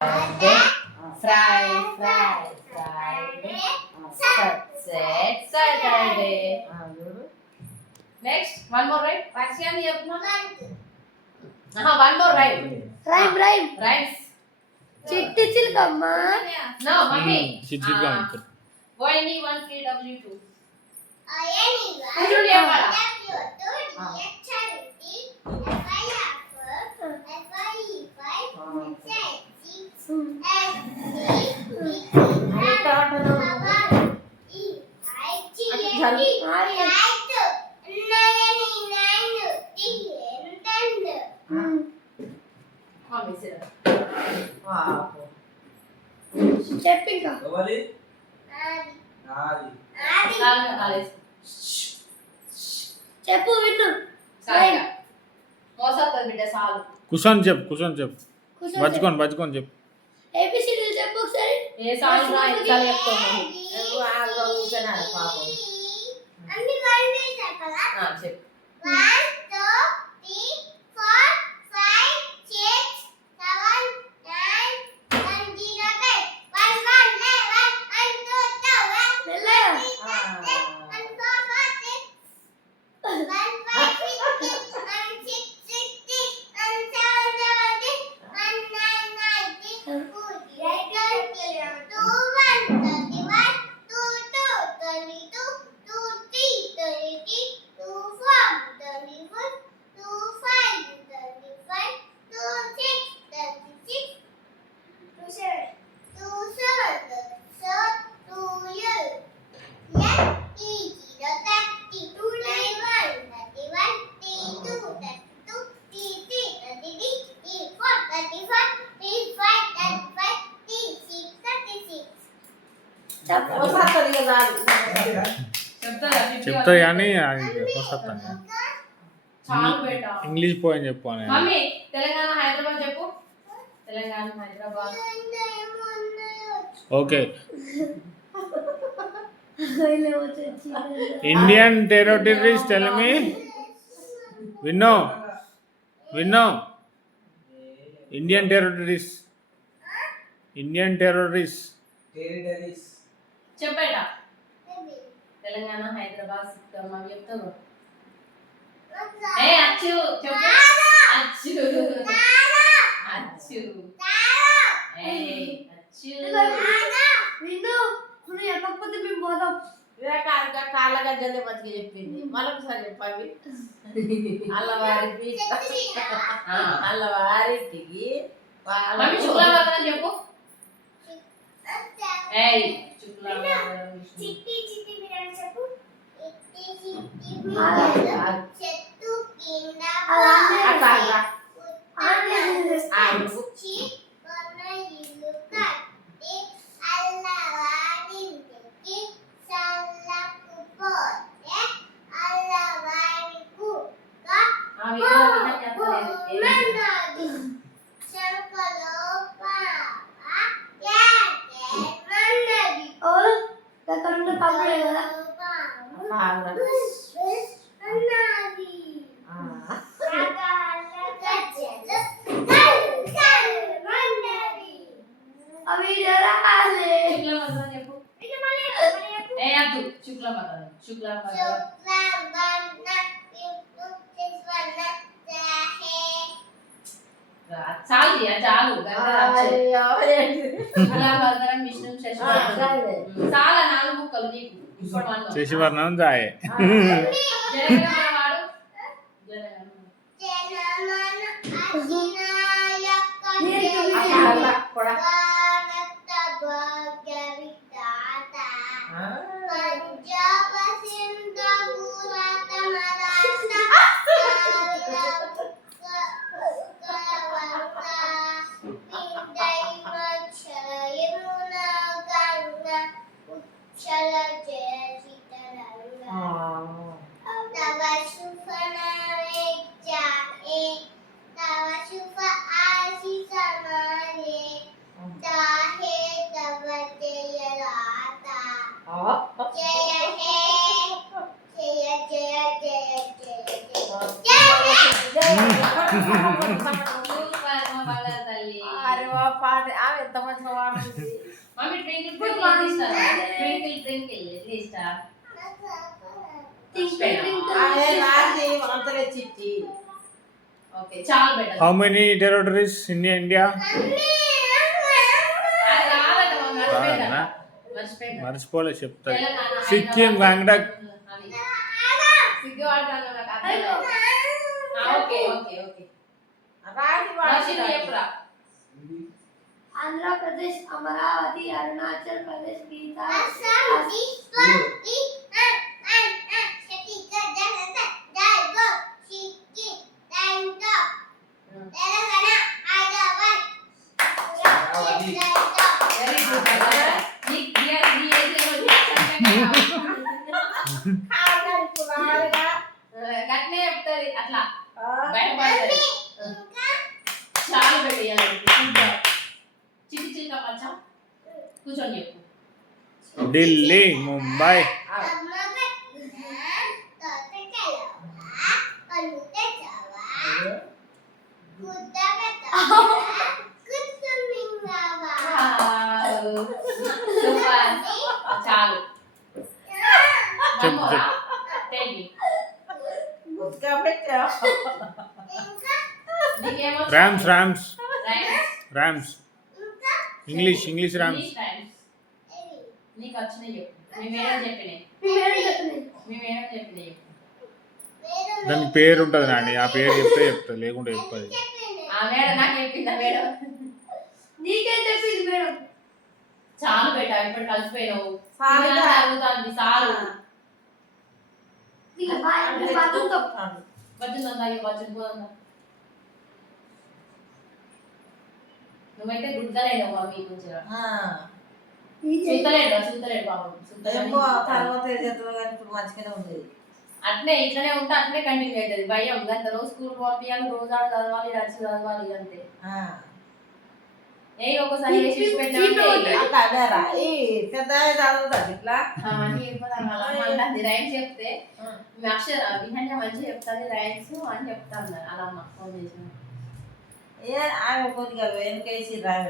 Fry, Friday. Saturday. Next, one more right? Paksiyani yapma. One more right. Rhymes. చిట్టి చిలకమ్మ. No, mummy. YNE13W2. చెప్పింకా చెప్పు విను. Cushion చెప్పు బజ్జుకొని చెప్పు. A B C D చెప్పు ఒకసారి. ఏ సాల్ రా ఇట్లా చెప్తావు అన్ని లైన్ చెప్పాలా? చెప్పు. 1 2 3 4 5 6 7 8 9 10 11 చెప్తా కానీ ఇంగ్లీష్ పోయని చెప్పు. తెలంగాణ హైదరాబాద్ చెప్పు. Telangana Hyderabad. Okay. Indian territories tell me. విన్నో ఇండియన్ టెరిటరీస్ చెప్పేడా. తెలంగాణ హైదరాబాద్ సిక్కం అవి చెప్తావు. అచ్చు చెప్పు. అచ్చు విను. నువ్వు చెప్పకపోతే మేము పోదాం. కాళ్ళ గజ్జలే మంచిగా చెప్పింది. మరొకసారి చెప్పావి. అల్లవారికి శుక్లాభరణం చెప్పు. చాలు చాలా 4 ముక్కలు నీకు. శశివర్ణం జాయే. అరే వా పాట ఆమె ఎంత మంచిగా పాడుతుంది. మమ్మీ ట్వింకిల్ ఇప్పుడు ట్వింకిల్ మా తీస్తారా అమ్మ- ట్వింకిల్ ట్వింకిల్ తీస్తా Twinkle, twinkle, అదే రాసి అంతలే చిట్టి. ఓకే చాలా better how many territories in India? అది రాదట మమ్మీ మర్చిపోయిందా రాదనా? మర్చిపోయిందా మర్చిపోలే చెప్తా. తెలంగాణ సిక్కిం, గంగటక్. అది సిగ్గుపడతాను నాకు అర్థం కాదు. ఓకే ఓకే ఓకే రాసి వర్షిని వాడు చెప్పురా Andhra Pradesh, Amaravati, Arunachal Pradesh, Bihar, very good నీ ఏజ్ గట్నే చెప్తుంది అట్లా బయటపడుతుంది చాలా పెట్టేయాలి చిట్టి చిల్క పచ్చం కూర్చొని చెప్పు ఢిల్లీ, ముంబై, సూపర్ చాలు చెప్పు, చెప్పు. Tell me. ముద్దుగా పెట్టావు. నీకేమో Rams, Rams, Rhymes. Rams. English Rams. English rhymes. నీకు వచ్చినాయి చెప్పు మీ మేడం చెప్పినాయి మీ మేడం చెప్పినాయి చెప్పు దానికి పేరు ఉంటుంది నాని, ఆ పేరు చెప్తే చెప్తా, లేకుంటే చెప్పదు. ఆ మేడం నాకు చెప్పిందా మేడం నీకేం చెప్పింది మేడం? చాలు బేట ఇప్పుడు కలిసిపోయినావు చాలు. అడుగుతుంది చాలు ఇక బాయ్ అంటే బాత్రూమ్ వచ్చిందా వచ్చింది పోదా నువ్వైతే గుడ్గా లేవు మమ్మీ కొంచెం చూతలేడు బాబు ఏమో తర్వాత ఏం చేస్తుందో కానీ ఇప్పుడు మంచిగానే ఉంది. అట్లే ఇట్లనే ఉంటే అట్లే కంటిన్యూ అవుతుంది భయం గంట రోజు స్కూల్ పంపించాలి రోజు ఆడ చదవాలి నడిచి చదవాలి అంతే ఏ ఒకసారి వేసి పెట్టామంటే అట్లా అన్నారా ఈ పెద్ద చదువుతుంది ఇట్లా రైమ్స్ చెప్తే మీ అక్షర విహన్య మంచిగా చెప్తాది రైమ్స్ అని చెప్తాను అలా అమ్మ ఫోన్ చేసిన ఏ ఆమె కొద్దిగా వెనకేసి రా